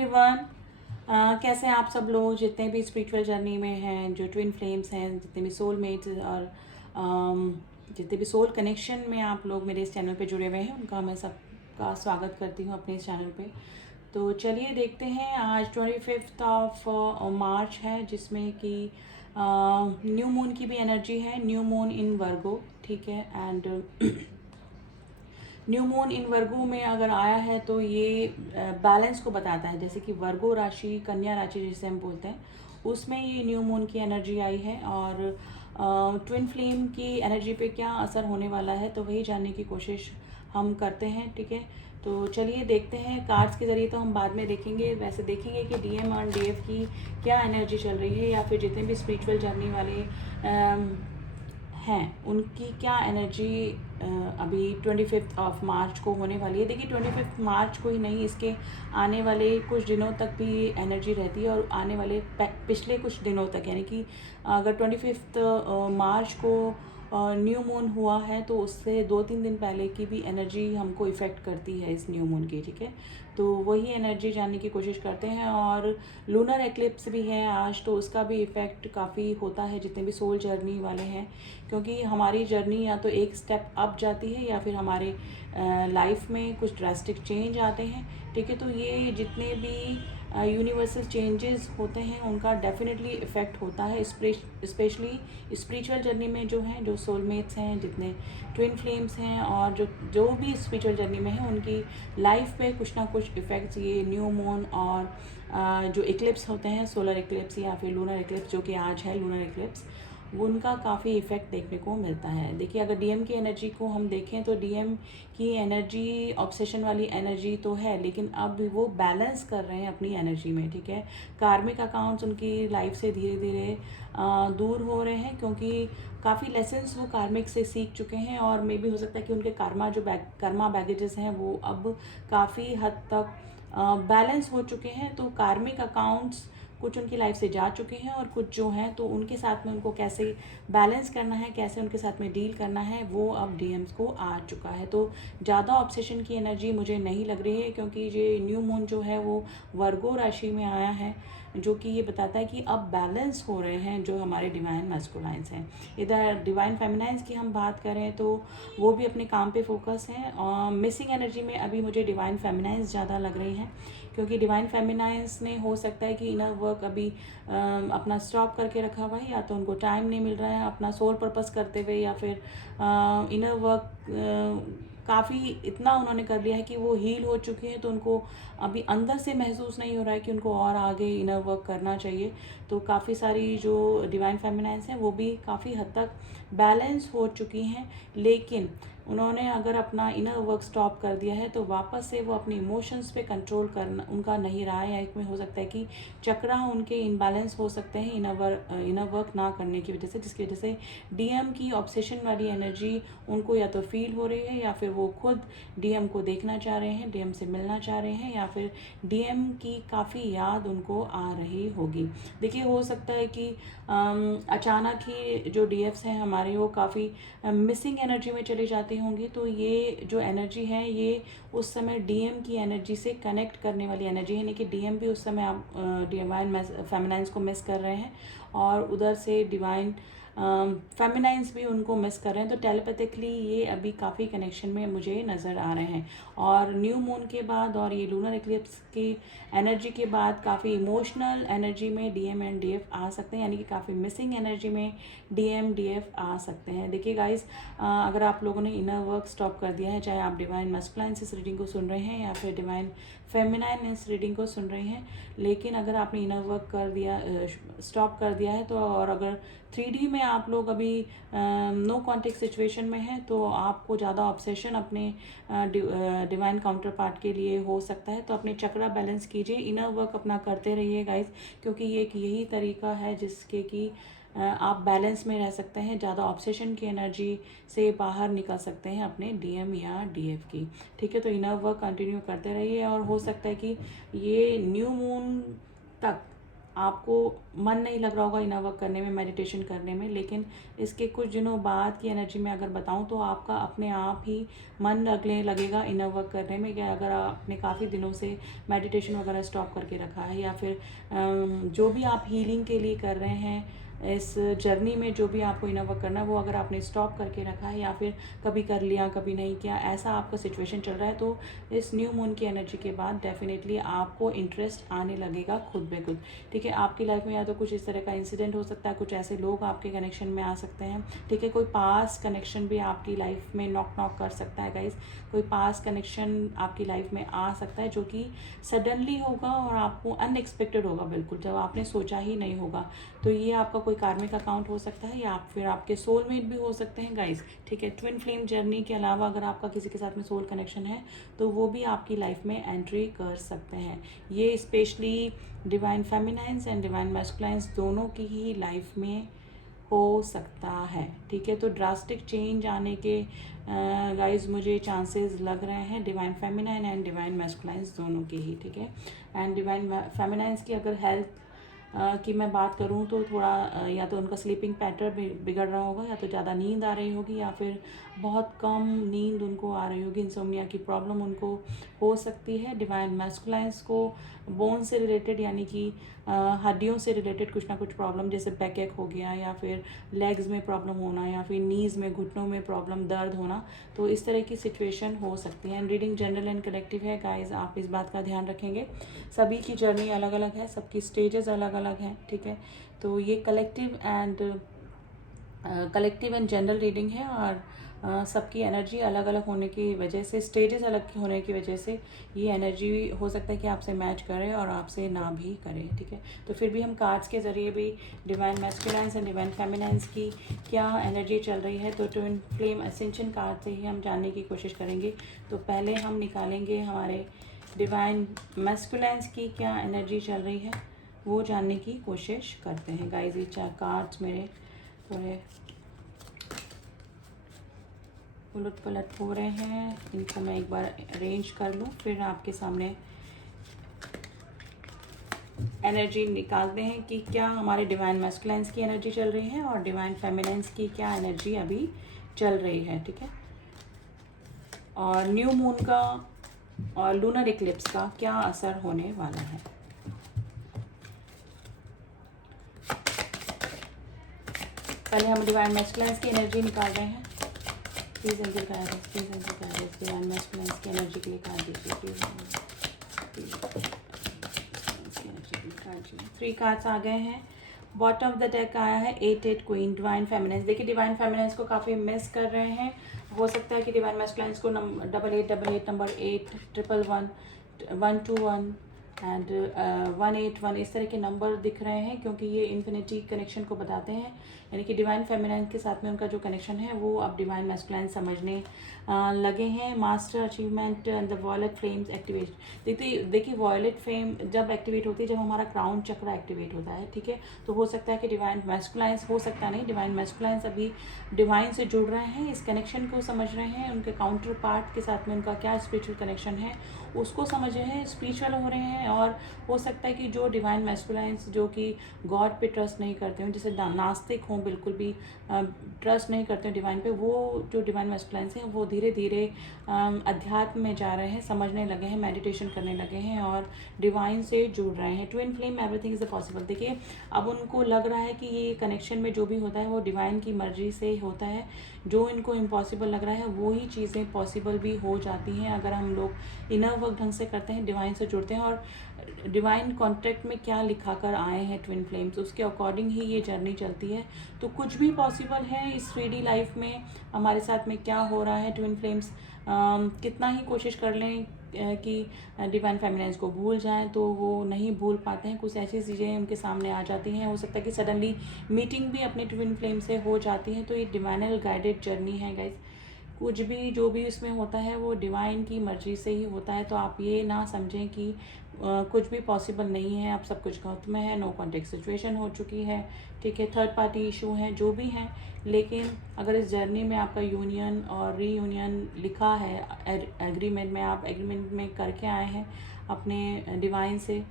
Everyone, कैसे हैं आप सब लोग जितने भी स्पिरिचुअल जर्नी में हैं, जो ट्विन फ्लेम्स हैं, जितने भी सोलमेट्स और जितने भी सोल कनेक्शन में आप लोग मेरे इस चैनल पे जुड़े हुए हैं, उनका मैं सबका स्वागत करती हूँ अपने इस चैनल पे। तो चलिए देखते हैं, आज 25 ऑफ मार्च है, जिसमें कि न्यू मून की भी एनर्जी है। न्यू मून इन वर्गो, ठीक है। एंड न्यू मून इन वर्गो में अगर आया है तो ये बैलेंस को बताता है। जैसे कि वर्गो राशि, कन्या राशि जिसे हम बोलते हैं, उसमें ये न्यू मून की एनर्जी आई है। और ट्विन फ्लेम की एनर्जी पे क्या असर होने वाला है, तो वही जानने की कोशिश हम करते हैं, ठीक है। तो चलिए देखते हैं। कार्ड्स के ज़रिए तो हम बाद में देखेंगे, वैसे देखेंगे कि डीएम और डीएफ की क्या एनर्जी चल रही है, या फिर जितने भी स्पिरिचुअल जर्नी वाले हैं उनकी क्या एनर्जी अभी 25 ऑफ मार्च को होने वाली है। देखिए 25 मार्च को ही नहीं, इसके आने वाले कुछ दिनों तक भी एनर्जी रहती है, और आने वाले पिछले कुछ दिनों तक, यानी कि अगर 25 मार्च को न्यू मून हुआ है तो उससे 2-3 दिन पहले की भी एनर्जी हमको इफ़ेक्ट करती है इस न्यू मून की, ठीक है। तो वही एनर्जी जानने की कोशिश करते हैं। और लूनर एक्लिप्स भी है आज, तो उसका भी इफ़ेक्ट काफ़ी होता है जितने भी सोल जर्नी वाले हैं, क्योंकि हमारी जर्नी या तो एक स्टेप अप जाती है, या फिर हमारे लाइफ में कुछ ड्रास्टिक चेंज आते हैं, ठीक है। तो ये जितने भी यूनिवर्सल चेंजेस होते हैं उनका डेफिनेटली इफ़ेक्ट होता है, स्पेशली स्पिरिचुअल जर्नी में जो हैं, जो सोलमेट्स हैं, जितने ट्विन फ्लेम्स हैं, और जो भी स्पिरिचुअल जर्नी में हैं, उनकी लाइफ पे कुछ ना कुछ इफ़ेक्ट्स ये न्यू मून और जो इक्लिप्स होते हैं, सोलर इक्लिप्स या फिर लूनर इक्लिप्स, जो कि आज है लूनर इक्लिप्स, वो उनका काफ़ी इफ़ेक्ट देखने को मिलता है। देखिए अगर डीएम की एनर्जी को हम देखें तो डीएम की एनर्जी ऑब्सेशन वाली एनर्जी तो है, लेकिन अब वो बैलेंस कर रहे हैं अपनी एनर्जी में, ठीक है। कार्मिक अकाउंट्स उनकी लाइफ से धीरे धीरे दूर हो रहे हैं, क्योंकि काफ़ी लेसन्स वो कार्मिक से सीख चुके हैं, और मे भी हो सकता है कि उनके कर्मा बैगेजेस हैं वो अब काफ़ी हद तक बैलेंस हो चुके हैं। तो कार्मिक अकाउंट्स कुछ उनकी लाइफ से जा चुके हैं, और कुछ जो हैं तो उनके साथ में उनको कैसे बैलेंस करना है, कैसे उनके साथ में डील करना है, वो अब डीएम्स को आ चुका है। तो ज़्यादा ऑब्सेशन की एनर्जी मुझे नहीं लग रही है, क्योंकि ये न्यू मून जो है वो वर्गो राशि में आया है, जो कि ये बताता है कि अब बैलेंस हो रहे हैं जो हमारे डिवाइन मैस्कुलाइंस हैं। इधर डिवाइन फेमिनाइंस की हम बात करें तो वो भी अपने काम पे फोकस हैं, और मिसिंग एनर्जी में अभी मुझे डिवाइन फेमिनाइंस ज़्यादा लग रही हैं, क्योंकि डिवाइन फेमिनाइंस ने हो सकता है कि इनर वर्क अभी अपना स्टॉप करके रखा हुआ है, या तो उनको टाइम नहीं मिल रहा है अपना सोल पर्पस करते हुए, या फिर इनर वर्क काफ़ी इतना उन्होंने कर लिया है कि वो हील हो चुके हैं, तो उनको अभी अंदर से महसूस नहीं हो रहा है कि उनको और आगे इनर वर्क करना चाहिए। तो काफ़ी सारी जो डिवाइन फेमिनाइंस हैं वो भी काफ़ी हद तक बैलेंस हो चुकी हैं, लेकिन उन्होंने अगर अपना इनर वर्क स्टॉप कर दिया है तो वापस से वो अपने इमोशंस पे कंट्रोल करना उनका नहीं रहा है, या इसमें हो सकता है कि चक्रा उनके इनबैलेंस हो सकते हैं इनर वर्क ना करने की वजह से, जिसकी वजह से डीएम की ऑब्सेशन वाली एनर्जी उनको या तो फील हो रही है, या फिर वो खुद डीएम को देखना चाह रहे हैं, डीएम से मिलना चाह रहे हैं, या फिर डीएम की काफ़ी याद उनको आ रही होगी। देखिए हो सकता है कि अचानक ही जो डीएफ्स हैं हमारे, वो काफ़ी मिसिंग एनर्जी में चली जाती होंगी। तो ये जो एनर्जी है ये उस समय डीएम की एनर्जी से कनेक्ट करने वाली एनर्जी है, यानी कि डीएम भी उस समय आप डिवाइन फेमिनाइंस को मिस कर रहे हैं, और उधर से डिवाइन फेमिनाइंस भी उनको मिस कर रहे हैं। तो टेलीपैथिकली ये अभी काफ़ी कनेक्शन में मुझे नज़र आ रहे हैं। और न्यू मून के बाद और ये लूनर इक्लिप्स की एनर्जी के बाद काफ़ी इमोशनल एनर्जी में डीएम एंड डीएफ आ सकते हैं, यानी कि काफ़ी मिसिंग एनर्जी में डीएम डीएफ आ सकते हैं। देखिए गाइस, अगर आप लोगों ने इनर वर्क स्टॉप कर दिया है, चाहे आप डिवाइन मैस्कुलाइन इस रीडिंग को सुन रहे हैं या फिर डिवाइन फेमिनाइन इस रीडिंग को सुन रहे हैं, लेकिन अगर आपने इनर वर्क कर दिया, स्टॉप कर दिया है, तो और अगर 3D में आप लोग अभी नो कॉन्टेक्ट सिचुएशन में हैं, तो आपको ज़्यादा ऑब्सेशन अपने डिवाइन काउंटर पार्ट के लिए हो सकता है। तो अपने चक्रा बैलेंस कीजिए, इनर वर्क अपना करते रहिए गाइस, क्योंकि ये एक यही तरीका है जिसके कि आप बैलेंस में रह सकते हैं, ज़्यादा ऑब्सेशन की एनर्जी से बाहर निकल सकते हैं अपने डीएम या डीएफ की, ठीक है। तो इनर वर्क कंटिन्यू करते रहिए, और हो सकता है कि ये न्यू मून तक आपको मन नहीं लग रहा होगा इनर वर्क करने में, मेडिटेशन करने में, लेकिन इसके कुछ दिनों बाद की एनर्जी में अगर बताऊं तो आपका अपने आप ही मन लगेगा इनर वर्क करने में। कि अगर आपने काफ़ी दिनों से मेडिटेशन वगैरह स्टॉप करके रखा है, या फिर जो भी आप हीलिंग के लिए कर रहे हैं इस जर्नी में, जो भी आपको इनर वर्क करना है वो अगर आपने स्टॉप करके रखा है या फिर कभी कर लिया कभी नहीं किया, ऐसा आपका सिचुएशन चल रहा है, तो इस न्यू मून की एनर्जी के बाद डेफिनेटली आपको इंटरेस्ट आने लगेगा खुद ब खुद। ठीक है, आपकी लाइफ में या तो कुछ इस तरह का इंसिडेंट हो सकता है, कुछ ऐसे लोग आपके कनेक्शन में आ सकते हैं। ठीक है, कोई पास कनेक्शन भी आपकी लाइफ में नॉक कर सकता है गाइज। कोई पास कनेक्शन आपकी लाइफ में आ सकता है जो कि सडनली होगा और आपको अनएक्सपेक्टेड होगा, बिल्कुल जब आपने सोचा ही नहीं होगा। तो ये आपका कोई कार्मिक अकाउंट हो सकता है या फिर आपके सोलमेट भी हो सकते हैं गाइज। ठीक है, ट्विन फ्लेम जर्नी के अलावा अगर आपका किसी के साथ में सोल कनेक्शन है तो वो भी आपकी लाइफ में एंट्री कर सकते हैं। ये स्पेशली डिवाइन फेमिनाइंस एंड डिवाइन मैस्कुलाइंस दोनों की ही लाइफ में हो सकता है। ठीक है, तो ड्रास्टिक चेंज आने के गाइज मुझे चांसेस लग रहे हैं डिवाइन फेमिनाइन एंड डिवाइन मैस्कुलाइंस दोनों की ही। ठीक है, एंड डिवाइन फेमिनाइंस की अगर हेल्थ की मैं बात करूं तो थोड़ा या तो उनका स्लीपिंग पैटर्न बिगड़ रहा होगा, या तो ज़्यादा नींद आ रही होगी, या फिर बहुत कम नींद उनको आ रही होगी, इंसोम्निया की प्रॉब्लम उनको हो सकती है। डिवाइन मैस्कुलाइंस को बोन से रिलेटेड यानी कि हड्डियों से रिलेटेड कुछ ना कुछ प्रॉब्लम, जैसे बैक एक हो गया, या फिर लेग्स में प्रॉब्लम होना, या फिर नीज़ में घुटनों में प्रॉब्लम, दर्द होना, तो इस तरह की सिचुएशन हो सकती है। And reading general and collective है गाइज, आप इस बात का ध्यान रखेंगे। सभी की जर्नी अलग अलग है, सबकी स्टेजेस अलग अलग हैं। ठीक है, तो ये कलेक्टिव एंड जनरल रीडिंग है, और सबकी एनर्जी अलग अलग होने की वजह से, स्टेजेस अलग होने की वजह से ये एनर्जी हो सकता है कि आपसे मैच करे और आपसे ना भी करे। ठीक है, तो फिर भी हम कार्ड्स के ज़रिए भी डिवाइन मैस्कुलाइंस एंड डिवाइन फेमिनाइंस की क्या एनर्जी चल रही है, तो ट्विन फ्लेम असेंशन कार्ड से ही हम जानने की कोशिश करेंगे। तो पहले हम निकालेंगे हमारे डिवाइन मैस्कुलाइंस की क्या एनर्जी चल रही है, वो जानने की कोशिश करते हैं गाइज। ये 4 कार्ड्स मेरे थोड़े उलट पलट हो रहे हैं, इनको मैं एक बार अरेंज कर लूँ, फिर आपके सामने एनर्जी निकालते हैं कि क्या हमारे डिवाइन मैस्कुलाइंस की एनर्जी चल रही है और डिवाइन फेमिनाइंस की क्या एनर्जी अभी चल रही है। ठीक है, और न्यू मून का और लूनर इक्लिप्स का क्या असर होने वाला है। पहले हम डिवाइन मैस्कुलाइंस की एनर्जी निकाल रहे हैं। Please angel guidance, please angel guidance divine masculines की एनर्जी के लिए कार्ड दीजिए प्लीज़। 3 कार्ड्स आ गए हैं। बॉटम ऑफ द डेक आया है 8 क्वीन डिवाइन फेमिनाइंस। देखिए, डिवाइन फेमिनाइंस को काफ़ी मिस कर रहे हैं। हो सकता है कि डिवाइन मैस्कुलाइंस को 8888 नंबर 8 111 121 एंड 181 इस तरह के नंबर दिख रहे हैं, क्योंकि ये इन्फिनिटी कनेक्शन को बताते हैं। यानी कि डिवाइन फेमिनाइन के साथ में उनका जो कनेक्शन है वो अब डिवाइन मैस्कुलाइन समझने लगे हैं। Master achievement and the violet flames activate. देखिए वॉयलेट फ्लेम जब एक्टिवेट होती है, जब हमारा क्राउन चक्र एक्टिवेट होता है। ठीक है, तो हो सकता है कि डिवाइन मैस्कुलाइंस, हो सकता नहीं, डिवाइन मैस्कुलाइंस अभी डिवाइन से जुड़ रहे हैं, इस कनेक्शन को समझ रहे हैं, उनके काउंटर पार्ट के साथ में उनका क्या स्पिरिचुअल कनेक्शन है उसको समझ रहे हैं, स्पिरिचुअल हो रहे हैं। और हो सकता है कि जो डिवाइन मैस्कुलाइंस जो कि गॉड पे ट्रस्ट नहीं करते हैं, जैसे नास्तिक हों, बिल्कुल भी ट्रस्ट नहीं करते हैं डिवाइन पे, वो जो डिवाइन मैस्कुलाइंस हैं वो धीरे धीरे अध्यात्म में जा रहे हैं, समझने लगे हैं, मेडिटेशन करने लगे हैं और डिवाइन से जुड़ रहे हैं। Twin flame everything is possible. देखिए, अब उनको लग रहा है कि ये कनेक्शन में जो भी होता है वो डिवाइन की मर्जी से होता है। जो इनको इम्पॉसिबल लग रहा है वो ही चीज़ें पॉसिबल भी हो जाती हैं अगर हम लोग इनर वर्क ढंग से करते हैं, डिवाइन से जुड़ते हैं और डिवाइन कॉन्ट्रैक्ट में क्या लिखा कर आए हैं ट्विन फ्लेम्स, उसके अकॉर्डिंग ही ये जर्नी चलती है। तो कुछ भी पॉसिबल है इस 3D लाइफ में। हमारे साथ में क्या हो रहा है, ट्विन फ्लेम्स कितना ही कोशिश कर लें कि डिवाइन फेमिनाइंस को भूल जाएं तो वो नहीं भूल पाते हैं। कुछ ऐसी चीज़ें उनके सामने आ जाती हैं, हो सकता है कि सडनली मीटिंग भी अपने ट्विन फ्लेम से हो जाती है। तो ये डिवाइनल गाइडेड जर्नी है गाइज। कुछ भी जो भी इसमें होता है वो डिवाइन की मर्जी से ही होता है। तो आप ये ना समझें कि कुछ भी पॉसिबल नहीं है, अब सब कुछ गलत में है, नो कॉन्टेक्ट सिचुएशन हो चुकी है। ठीक है, थर्ड पार्टी इशू हैं जो भी हैं, लेकिन अगर इस जर्नी में आपका यूनियन और रीयूनियन लिखा है एग्रीमेंट में, आप एग्रीमेंट में करके आए हैं अपने डिवाइन से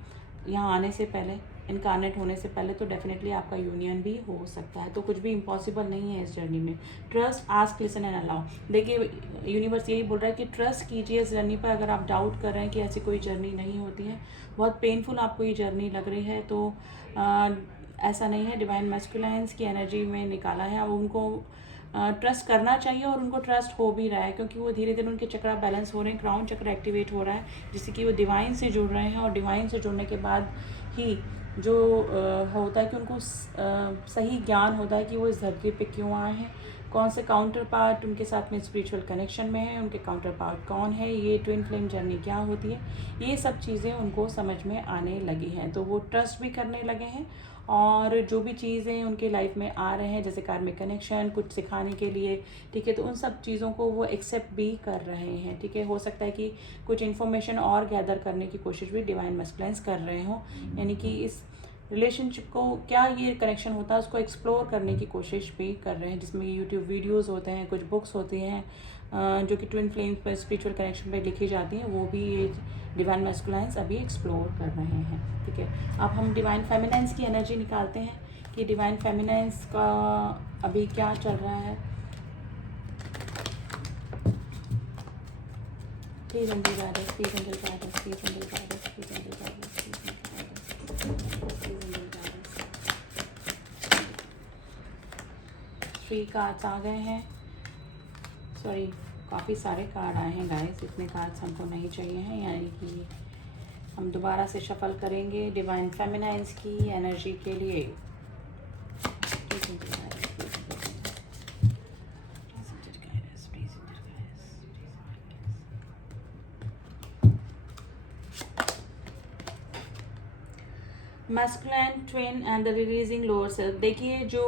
यहाँ आने से पहले, इनकारनेट होने से पहले तो डेफिनेटली आपका यूनियन भी हो सकता है। तो कुछ भी इम्पॉसिबल नहीं है इस जर्नी में। Trust, ask, listen and allow. देखिए यूनिवर्स यही बोल रहा है कि ट्रस्ट कीजिए इस जर्नी पर। अगर आप डाउट कर रहे हैं कि ऐसी कोई जर्नी नहीं होती है, बहुत पेनफुल आपको ये जर्नी लग रही है, तो ऐसा नहीं है। डिवाइन मैस्कुलाइंस की एनर्जी में निकाला है। अब उनको ट्रस्ट करना चाहिए और उनको ट्रस्ट हो भी रहा है, क्योंकि वो धीरे धीरे उनके चक्र बैलेंस हो रहे हैं, क्राउन चक्र एक्टिवेट हो रहा है, जिससे कि वो डिवाइन से जुड़ रहे हैं। और डिवाइन से जुड़ने के बाद ही जो होता है कि उनको सही ज्ञान होता है कि वो इस धरती पे क्यों आए हैं, कौन से काउंटर पार्ट उनके साथ में स्पिरिचुअल कनेक्शन में है, उनके काउंटर पार्ट कौन है, ये ट्विन फ्लेम जर्नी क्या होती है, ये सब चीज़ें उनको समझ में आने लगी हैं। तो वो ट्रस्ट भी करने लगे हैं और जो भी चीज़ें उनके लाइफ में आ रहे हैं, जैसे कार्मिक कनेक्शन कुछ सिखाने के लिए, ठीक है, तो उन सब चीज़ों को वो एक्सेप्ट भी कर रहे हैं। ठीक है, हो सकता है कि कुछ इन्फॉर्मेशन और गैदर करने की कोशिश भी डिवाइन मैस्कुलाइंस कर रहे हों, यानी कि इस रिलेशनशिप को क्या ये कनेक्शन होता है उसको एक्सप्लोर करने की कोशिश भी कर रहे हैं, जिसमें यूट्यूब वीडियोस होते हैं, कुछ बुक्स होती हैं जो कि ट्विन फ्लेम पर स्पिरिचुअल कनेक्शन पे लिखी जाती हैं, वो भी ये डिवाइन मैस्कुलाइंस अभी एक्सप्लोर कर रहे हैं। ठीक है, अब हम डिवाइन फेमिनाइंस की एनर्जी निकालते हैं कि डिवाइन फेमिनाइंस का अभी क्या चल रहा है। Please angel guidance, please angel guidance, please angel guidance, please angel guidance, please angel guidance. 3 cards आ गए हैं, सॉरी काफ़ी सारे कार्ड आए हैं गाइस, इतने कार्ड्स हमको नहीं चाहिए हैं, यानी कि हम दोबारा से शफल करेंगे डिवाइन फेमिनाइंस की एनर्जी के लिए। Masculine twin and the releasing lower self. देखिए जो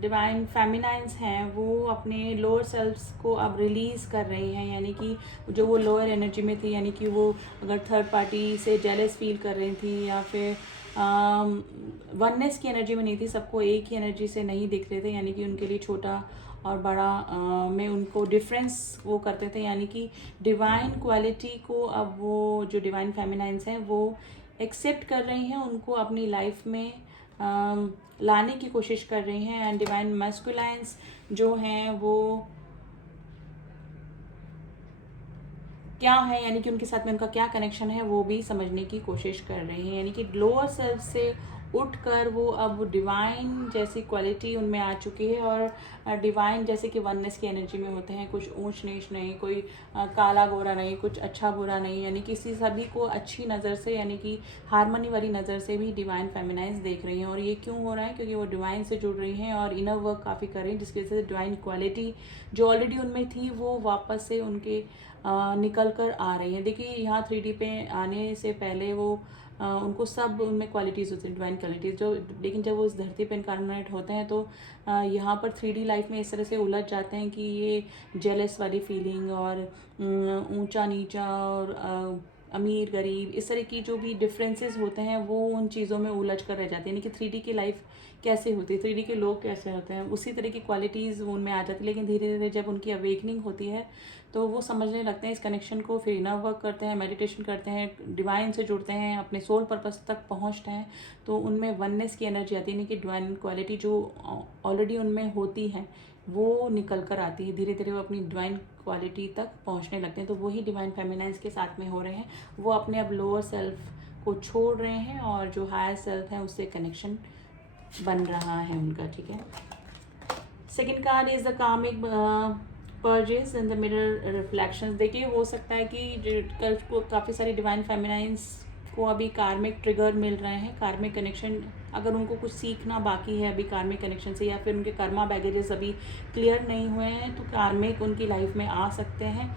डिवाइन फेमिनाइंस हैं वो अपने लोअर सेल्फ्स को अब रिलीज़ कर रही हैं, यानी कि जो वो लोअर एनर्जी में थी, यानी कि वो अगर थर्ड पार्टी से जेलस फील कर रही थी या फिर वननेस की एनर्जी में नहीं थी, सबको एक ही एनर्जी से नहीं दिख रहे थे, यानी कि उनके लिए छोटा और बड़ा में उनको डिफरेंस वो करते थे, यानी कि डिवाइन क्वालिटी को अब वो जो डिवाइन फेमिनाइंस हैं वो एक्सेप्ट कर रही हैं, उनको अपनी लाइफ में लाने की कोशिश कर रही हैं। एंड डिवाइन मैस्कुलाइंस जो हैं वो क्या है, यानी कि उनके साथ में उनका क्या कनेक्शन है वो भी समझने की कोशिश कर रही हैं, यानी कि लोअर सेल्फ से उठकर वो अब डिवाइन जैसी क्वालिटी उनमें आ चुकी है। और डिवाइन जैसे कि वननेस की एनर्जी में होते हैं, कुछ ऊंच नीच नहीं, कोई काला गोरा नहीं, कुछ अच्छा बुरा नहीं, यानी किसी सभी को अच्छी नज़र से, यानी कि हारमोनी वाली नज़र से भी डिवाइन फेमिनाइंस देख रही हैं। और ये क्यों हो रहा है, क्योंकि वो डिवाइन से जुड़ रही हैं और इनर वर्क काफ़ी कर रही हैं, जिसकी वजह से डिवाइन क्वालिटी जो ऑलरेडी उनमें थी वो वापस से उनके निकल कर आ रही हैं। देखिए यहाँ 3D पे आने से पहले वो उनको सब उनमें क्वालिटीज़ होती हैं, डिवाइन क्वालिटीज़ जो, लेकिन जब वो इस धरती पे इनकारनेट होते हैं तो यहाँ पर 3D लाइफ में इस तरह से उलझ जाते हैं कि ये जेलस वाली फीलिंग और ऊंचा नीचा और अमीर गरीब, इस तरह की जो भी डिफरेंसेस होते हैं वो उन चीज़ों में उलझ कर रह जाती है। यानी कि 3D की लाइफ कैसे होती है, 3D के लोग कैसे होते हैं, उसी तरह की क्वालिटीज़ उनमें आ जाती है। लेकिन धीरे धीरे जब उनकी अवेकनिंग होती है तो वो समझने लगते हैं इस कनेक्शन को, फिर इनर वर्क करते हैं, मेडिटेशन करते हैं, डिवाइन से जुड़ते हैं, अपने सोल पर्पस तक पहुंचते हैं, तो उनमें वननेस की एनर्जी आती है, यानी कि डिवाइन क्वालिटी जो ऑलरेडी उनमें होती है वो निकल कर आती है। धीरे धीरे वो अपनी डिवाइन क्वालिटी तक पहुंचने लगते हैं। तो वही डिवाइन फेमिनाइंस के साथ में हो रहे हैं, वो अपने अब लोअर सेल्फ को छोड़ रहे हैं और जो हायर सेल्फ है उससे कनेक्शन बन रहा है उनका। ठीक है, second card is the karmic purges in the mirror reflections. देखिए हो सकता है कि कल को काफ़ी सारी डिवाइन फेमिनाइंस को अभी कार्मिक ट्रिगर मिल रहे हैं, कार्मिक कनेक्शन, अगर उनको कुछ सीखना बाकी है अभी कार्मिक कनेक्शन से, या फिर उनके कर्मा बैगेजेस अभी क्लियर नहीं हुए हैं, तो कार्मिक उनकी लाइफ में आ सकते हैं।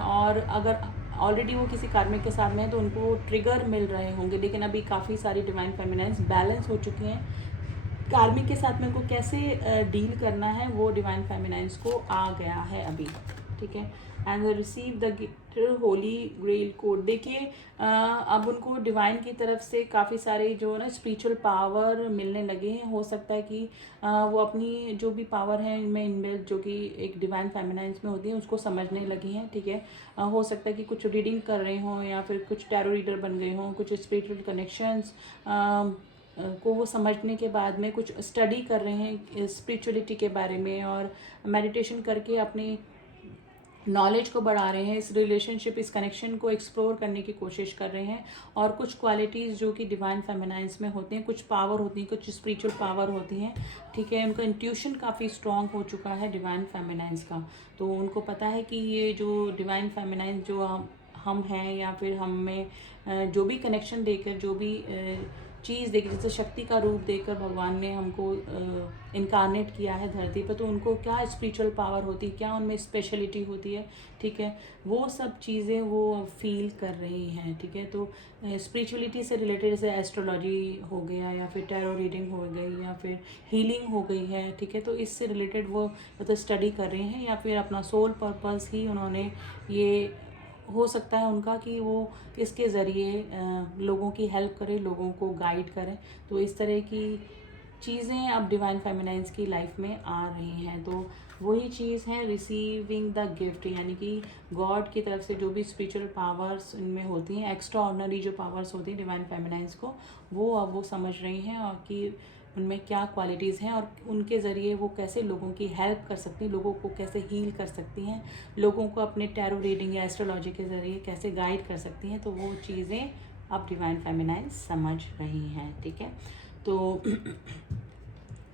और अगर ऑलरेडी वो किसी कार्मिक के साथ में है तो उनको ट्रिगर मिल रहे होंगे, लेकिन अभी काफ़ी सारी डिवाइन फेमिनाइंस बैलेंस हो चुकी हैं। कार्मिक के साथ में उनको कैसे डील करना है वो डिवाइन फेमिनाइंस को आ गया है अभी। ठीक है। And receive the gift holy grail code. देखिए अब उनको डिवाइन की तरफ से काफ़ी सारे जो ना स्पिरिचुअल पावर मिलने लगे हैं। हो सकता है कि वो अपनी जो भी पावर है इनमें इनबिल्ट जो कि एक डिवाइन फेमिनाइन्स में होती है उसको समझने लगी हैं, ठीक है। हो सकता है कि कुछ रीडिंग कर रहे हों या फिर कुछ टैरो रीडर बन गए हों, कुछ स्पिरिचुअल कनेक्शंस को वो समझने के बाद में कुछ स्टडी कर रहे हैं स्पिरिचुअलिटी के बारे में और मेडिटेशन करके अपनी नॉलेज को बढ़ा रहे हैं, इस रिलेशनशिप इस कनेक्शन को एक्सप्लोर करने की कोशिश कर रहे हैं। और कुछ क्वालिटीज़ जो कि डिवाइन फेमिनाइन्स में होते हैं, कुछ पावर होती हैं, कुछ स्पिरिचुअल पावर होती हैं, ठीक है। उनका इंट्यूशन काफ़ी स्ट्रॉन्ग हो चुका है डिवाइन फेमिनाइन्स का। तो उनको पता है कि ये जो डिवाइन फेमिनाइन्स जो हम हैं या फिर हम में जो भी कनेक्शन देकर जो भी चीज़ देकर जैसे शक्ति का रूप देकर भगवान ने हमको इनकारनेट किया है धरती पर, तो उनको क्या स्पिरिचुअल पावर होती है, क्या उनमें स्पेशलिटी होती है, ठीक है। वो सब चीज़ें वो फील कर रही हैं, ठीक है। तो स्पिरिचुअलिटी से रिलेटेड जैसे एस्ट्रोलॉजी हो गया या फिर टैरो रीडिंग हो गई या फिर हीलिंग हो गई है, ठीक है। तो इससे रिलेटेड वो मतलब स्टडी कर रहे हैं या फिर अपना सोल पर्पस ही उन्होंने ये हो सकता है उनका कि वो इसके ज़रिए लोगों की हेल्प करें, लोगों को गाइड करें। तो इस तरह की चीज़ें अब डिवाइन फेमिनाइन्स की लाइफ में आ रही हैं। तो वही चीज़ है रिसीविंग द गिफ्ट, यानी कि गॉड की तरफ से जो भी स्पिरिचुअल पावर्स इनमें होती हैं, एक्स्ट्रा ऑर्डिनरी जो पावर्स होती हैं डिवाइन फेमिनाइन्स को, वो अब वो समझ रही हैं और कि उनमें क्या क्वालिटीज़ हैं और उनके ज़रिए वो कैसे लोगों की हेल्प कर सकती हैं, लोगों को कैसे हील कर सकती हैं, लोगों को अपने टैरो रीडिंग या एस्ट्रोलॉजी के ज़रिए कैसे गाइड कर सकती हैं। तो वो चीज़ें अब डिवाइन फेमिनाइन्स समझ रही हैं, ठीक है। तो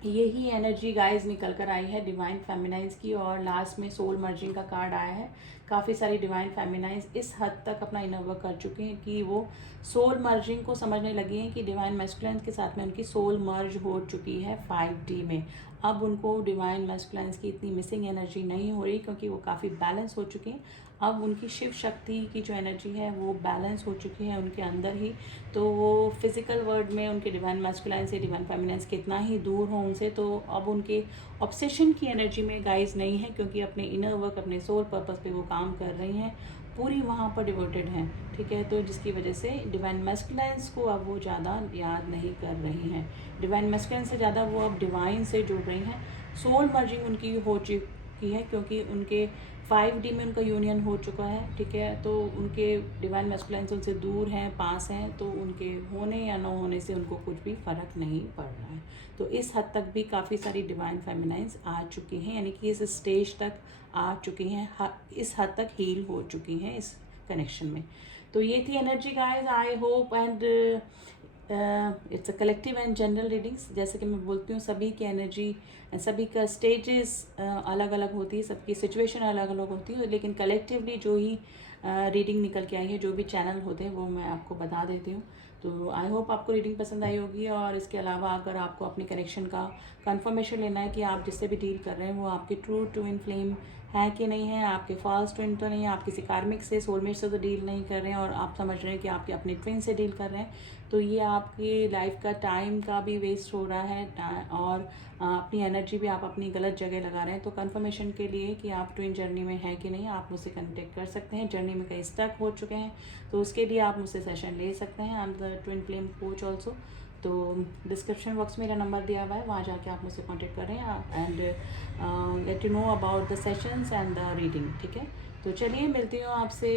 यही एनर्जी गाइस निकल कर आई है डिवाइन फेमिनाइन्स की। और लास्ट में सोल मर्जिंग का कार्ड आया है। काफ़ी सारी डिवाइन फेमिनाइन्स इस हद तक अपना इनर वर्क कर चुके हैं कि वो सोल मर्जिंग को समझने लगी हैं कि डिवाइन मैस्कुलाइन्स के साथ में उनकी सोल मर्ज हो चुकी है 5D में। अब उनको डिवाइन मैस्कुलाइन्स की इतनी मिसिंग एनर्जी नहीं हो रही क्योंकि वो काफ़ी बैलेंस हो चुकी हैं। अब उनकी शिव शक्ति की जो एनर्जी है वो बैलेंस हो चुकी है उनके अंदर ही। तो वो फिज़िकल वर्ल्ड में उनके डिवाइन मैस्कुलाइन से डिवाइन फेमिनाइन्स कितना ही दूर हो उनसे, तो अब उनके ऑब्सेशन की एनर्जी में गाइस नहीं है क्योंकि अपने इनर वर्क अपने सोल पर्पस पे वो काम कर रही हैं, पूरी वहाँ पर डिवोटेड हैं, ठीक है। तो जिसकी वजह से डिवाइन मैस्कुलाइन्स को अब वो ज़्यादा याद नहीं कर रही हैं। डिवाइन मैस्कुलाइन से ज़्यादा वो अब डिवाइन से जुड़ रही हैं। सोल मर्जिंग उनकी हो चुकी है क्योंकि उनके 5D में उनका यूनियन हो चुका है, ठीक है। तो उनके डिवाइन मैस्कुलाइन्स उनसे दूर हैं, पास हैं, तो उनके होने या न होने से उनको कुछ भी फ़र्क नहीं पड़ रहा है। तो इस हद तक भी काफ़ी सारी डिवाइन फेमिनाइन्स आ चुकी हैं, यानी कि इस स्टेज तक आ चुकी हैं, इस हद तक हील हो चुकी हैं इस कनेक्शन में। तो ये थी energy guys. I hope and it's a collective and general readings. जैसे कि मैं बोलती हूँ सभी की एनर्जी, सभी का स्टेजेस अलग अलग होती है, सबकी सिचुएशन अलग अलग होती है, लेकिन कलेक्टिवली जो ही रीडिंग निकल के आई है, जो भी चैनल होते हैं वो मैं आपको बता देती हूँ। तो आई होप आपको रीडिंग पसंद आई होगी। और इसके अलावा अगर आपको अपनी कनेक्शन का कंफर्मेशन लेना है कि आप जिससे भी डील कर रहे हैं वो आपके ट्रू ट्विन फ्लेम है कि नहीं है, आपके फॉल्स ट्विन तो नहीं है, आप किसी कार्मिक से सोलमेट से तो डील नहीं कर रहे हैं और आप समझ रहे हैं कि आपके अपने ट्विन से डील कर रहे हैं, तो ये आपकी लाइफ का टाइम का भी वेस्ट हो रहा है और अपनी एनर्जी भी आप अपनी गलत जगह लगा रहे हैं। तो कंफर्मेशन के लिए कि आप ट्विन जर्नी में हैं कि नहीं, आप मुझसे कनेक्ट कर सकते हैं। जर्नी में कहीं स्टक हो चुके हैं तो उसके लिए आप मुझसे सेशन ले सकते हैं। I am the twin flame coach also. तो डिस्क्रिप्शन बॉक्स में मेरा नंबर दिया हुआ है, वहाँ जाके आप मुझसे कांटेक्ट करें and let you know about the sessions and the reading, ठीक है। तो चलिए मिलती हूँ आपसे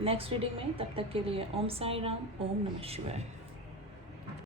नेक्स्ट रीडिंग में, तब तक के लिए ओम साई राम, ओम नमः शिवाय।